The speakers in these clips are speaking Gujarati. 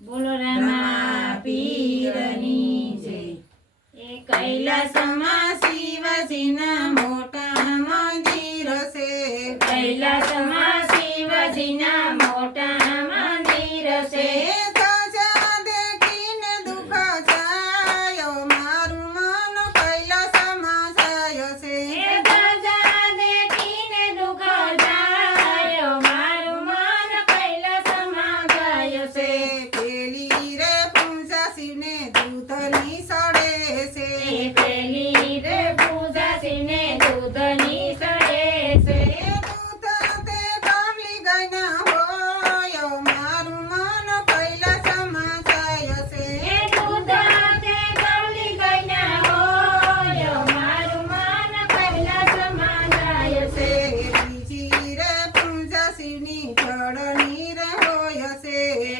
બોલો રામા પીરની જય. એ કૈલાસમાં શિવજીના મોટા મંદિર છે. કૈલાસમાં શિવજીના મોટા મંદિર છે. ધજા દેખીને દુઃખ જાય મારું મન કૈલાસમાં જાય છે. એ ધજા દેખીને દુઃખ જાય મારું મન કૈલાસમાં જાય છે. પેલી રે પૂજા શિવને દૂધની સડે છે. એ પેલી રે પૂજા શિવને દૂધની સડે છે. દૂધ તે કમલી ગાયના હોય મારું મન કૈલાસમાં જાય છે. એ દૂધ તે કમલી ગાયના હોય મારું મન કૈલાસમાં જાય છે. બીજી રે પૂજા શિવની જળની રે હોય છે.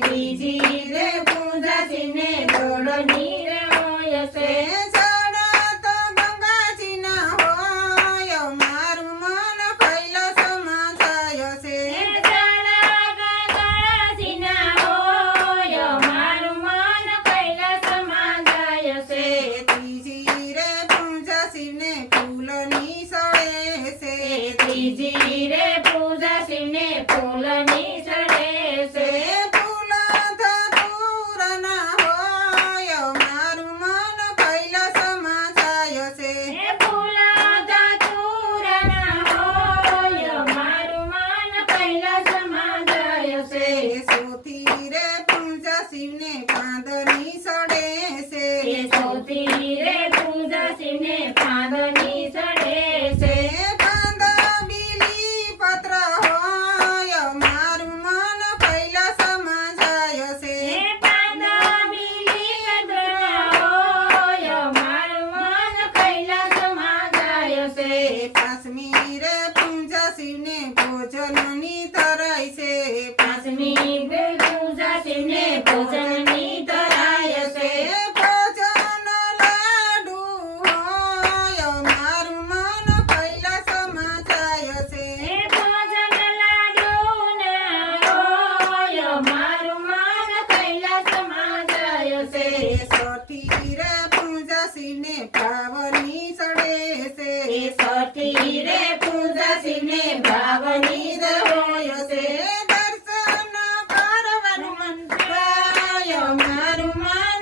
બીજી રે પૂજા શિવને દોડની રે હોય છે. જળ તો ગંગાજીના હોય મારું મન કૈલાસમાં જાય છે. એ જળ ગંગાજીના હોય મારું મન કૈલાસમાં જાય છે. ત્રીજી રે પૂજા શિવને ફૂલની સળે છે. ત્રીજી રે પૂજા શિવને ફૂલની ચડે છે. ફૂલ ધતુરના હોય મારું મન કૈલાસમાં જાય છે. એ ફૂલ ધતુરના હોય મારું મન કૈલાસમાં જાય છે. સોથી રે પૂજા શિવને પાંદની સડે છે. એ સૌથી રે પૂજા શિવને પાંદની ચડે છે. પાંદ બીલી પત્ર હોય મારું મન કૈલાસમાં જાય છે. એ પાંદ બીલી પત્રના હોય મારું મન કૈલાસમાં જાય છે. કાશ્મીર પૂજા શિવને ભોજનની તરાય છે. પાંચમી પૂજા શિવને ભોજનની ધરાય છે. ભોજન લાડુ હોય મારું મન કૈલાસમાં જાય છે. એ ભોજન લાડુના હોય મારું મન કૈલાસમાં જાય છે. સઠી રે પૂજા શિવને ભાવની સડે છે. એ સઠી રે પૂજા શિવને ભાવની જ હોય છે. દર્શન કરવાનું મન થાય મારું મન